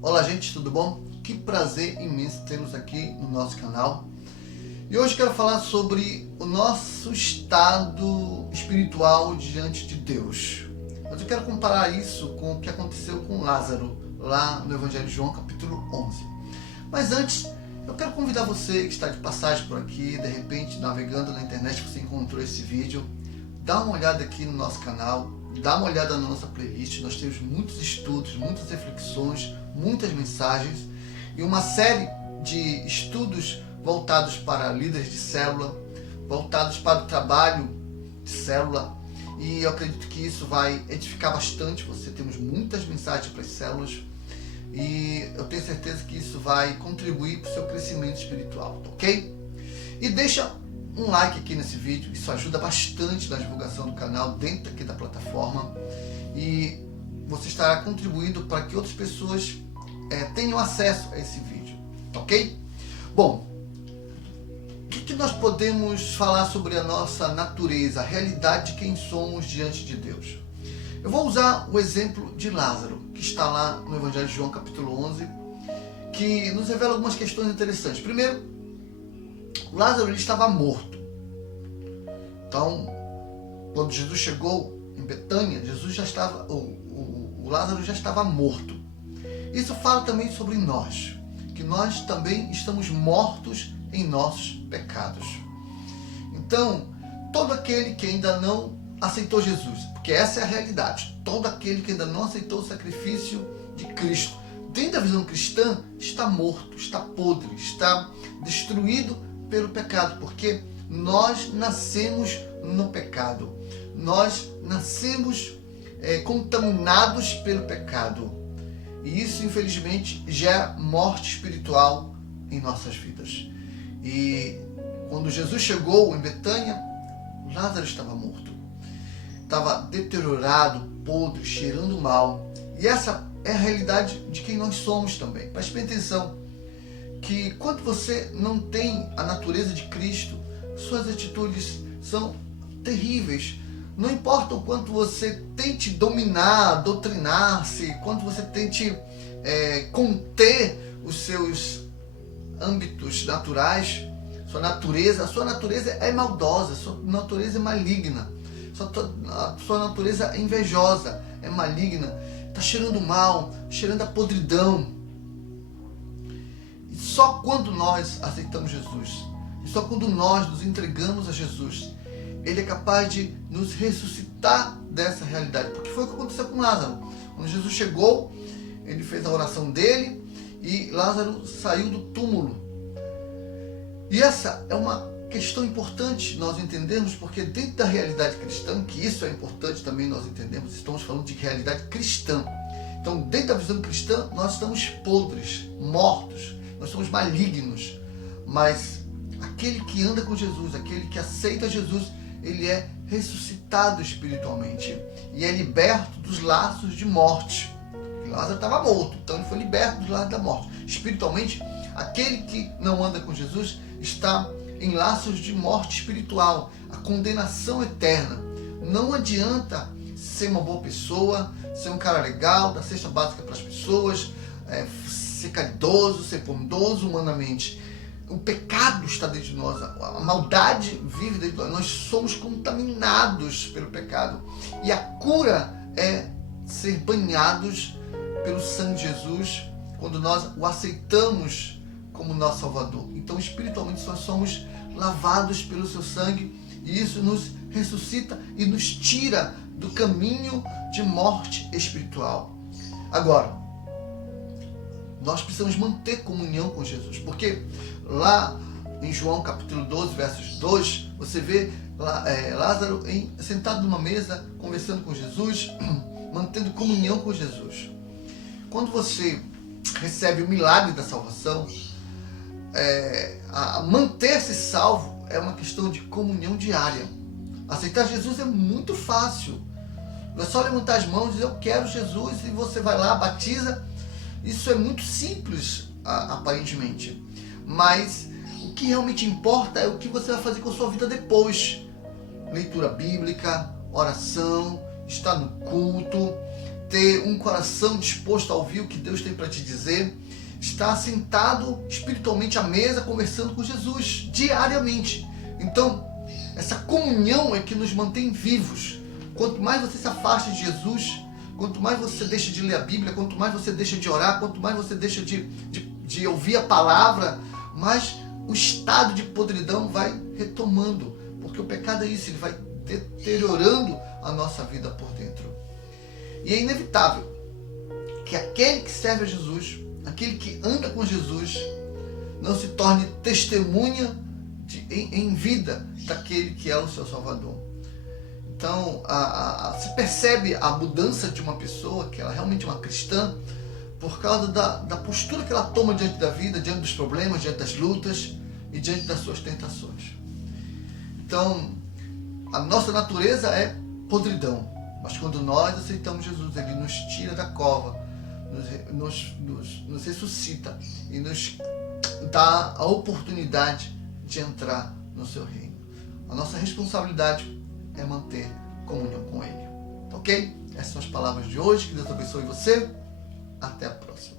Olá gente, tudo bom? Que prazer imenso tê-los aqui no nosso canal. E hoje quero falar sobre o nosso estado espiritual diante de Deus. Mas eu quero comparar isso com o que aconteceu com Lázaro, lá no Evangelho de João, capítulo 11. Mas antes, eu quero convidar você que está de passagem por aqui, de repente navegando na internet, você encontrou esse vídeo, dá uma olhada aqui no nosso canal, dá uma olhada na nossa playlist. Nós temos muitos estudos, muitas reflexões, muitas mensagens e uma série de estudos voltados para líderes de célula, voltados para o trabalho de célula, e eu acredito que isso vai edificar bastante você. Temos muitas mensagens para as células e eu tenho certeza que isso vai contribuir para o seu crescimento espiritual, ok? E deixa um like aqui nesse vídeo, isso ajuda bastante na divulgação do canal dentro aqui da plataforma e você estará contribuindo para que outras pessoas tenham acesso a esse vídeo, ok? Bom, o que nós podemos falar sobre a nossa natureza, a realidade de quem somos diante de Deus? Eu vou usar o exemplo de Lázaro, que está lá no Evangelho de João, capítulo 11, que nos revela algumas questões interessantes. Primeiro, Lázaro ele estava morto. Então, quando Jesus chegou em Betânia, Jesus já estava, o Lázaro já estava morto. Isso fala também sobre nós, que nós também estamos mortos em nossos pecados. Então, todo aquele que ainda não aceitou Jesus, porque essa é a realidade, todo aquele que ainda não aceitou o sacrifício de Cristo, dentro da visão cristã, está morto, está podre, está destruído pelo pecado, porque nós nascemos no pecado, nós nascemos contaminados pelo pecado, e isso infelizmente gera morte espiritual em nossas vidas. E quando Jesus chegou em Betânia, Lázaro estava morto, estava deteriorado, podre, cheirando mal, e essa é a realidade de quem nós somos também. Preste bem atenção, que quando você não tem a natureza de Cristo, suas atitudes são terríveis. Não importa o quanto você tente dominar, doutrinar-se, quanto você tente conter os seus âmbitos naturais, a sua natureza é maldosa, a sua natureza é maligna, a sua natureza é invejosa, é maligna, está cheirando mal, cheirando a podridão. Só quando nós aceitamos Jesus, e só quando nós nos entregamos a Jesus, Ele é capaz de nos ressuscitar dessa realidade. Porque foi o que aconteceu com Lázaro. Quando Jesus chegou, Ele fez a oração dele e Lázaro saiu do túmulo. E essa é uma questão importante nós entendermos, porque dentro da realidade cristã, que isso é importante também nós entendermos, estamos falando de realidade cristã. Então, dentro da visão cristã, nós estamos podres, mortos, nós somos malignos, mas aquele que anda com Jesus, aquele que aceita Jesus, ele é ressuscitado espiritualmente e é liberto dos laços de morte. Lázaro estava morto, então ele foi liberto dos laços da morte. Espiritualmente, aquele que não anda com Jesus está em laços de morte espiritual, a condenação eterna. Não adianta ser uma boa pessoa, ser um cara legal, dar cesta básica para as pessoas, ser caridoso, ser bondoso humanamente. O pecado está dentro de nós, a maldade vive dentro de nós somos contaminados pelo pecado. E a cura é ser banhados pelo sangue de Jesus, quando nós o aceitamos como nosso Salvador. Então, espiritualmente, nós somos lavados pelo seu sangue, e isso nos ressuscita e nos tira do caminho de morte espiritual. Agora, nós precisamos manter comunhão com Jesus, porque lá em João capítulo 12, versos 2, você vê Lázaro sentado numa mesa, conversando com Jesus, mantendo comunhão com Jesus. Quando você recebe o milagre da salvação, manter-se salvo é uma questão de comunhão diária. Aceitar Jesus é muito fácil, é só levantar as mãos e dizer eu quero Jesus, e você vai lá, batiza. Isso é muito simples, aparentemente, mas o que realmente importa é o que você vai fazer com a sua vida depois. Leitura bíblica, oração, estar no culto, ter um coração disposto a ouvir o que Deus tem para te dizer, estar sentado espiritualmente à mesa, conversando com Jesus diariamente. Então, essa comunhão é que nos mantém vivos. Quanto mais você se afasta de Jesus, quanto mais você deixa de ler a Bíblia, quanto mais você deixa de orar, quanto mais você deixa de ouvir a palavra, mais o estado de podridão vai retomando. Porque o pecado é isso, ele vai deteriorando a nossa vida por dentro. E é inevitável que aquele que serve a Jesus, aquele que anda com Jesus, não se torne testemunha em vida daquele que é o seu Salvador. Então, se percebe a mudança de uma pessoa, que ela realmente é uma cristã, por causa da postura que ela toma diante da vida, diante dos problemas, diante das lutas e diante das suas tentações. Então, a nossa natureza é podridão, mas quando nós aceitamos Jesus, Ele nos tira da cova, nos ressuscita e nos dá a oportunidade de entrar no seu reino. A nossa responsabilidade é manter comunhão com Ele. Ok? Essas são as palavras de hoje. Que Deus abençoe você. Até a próxima.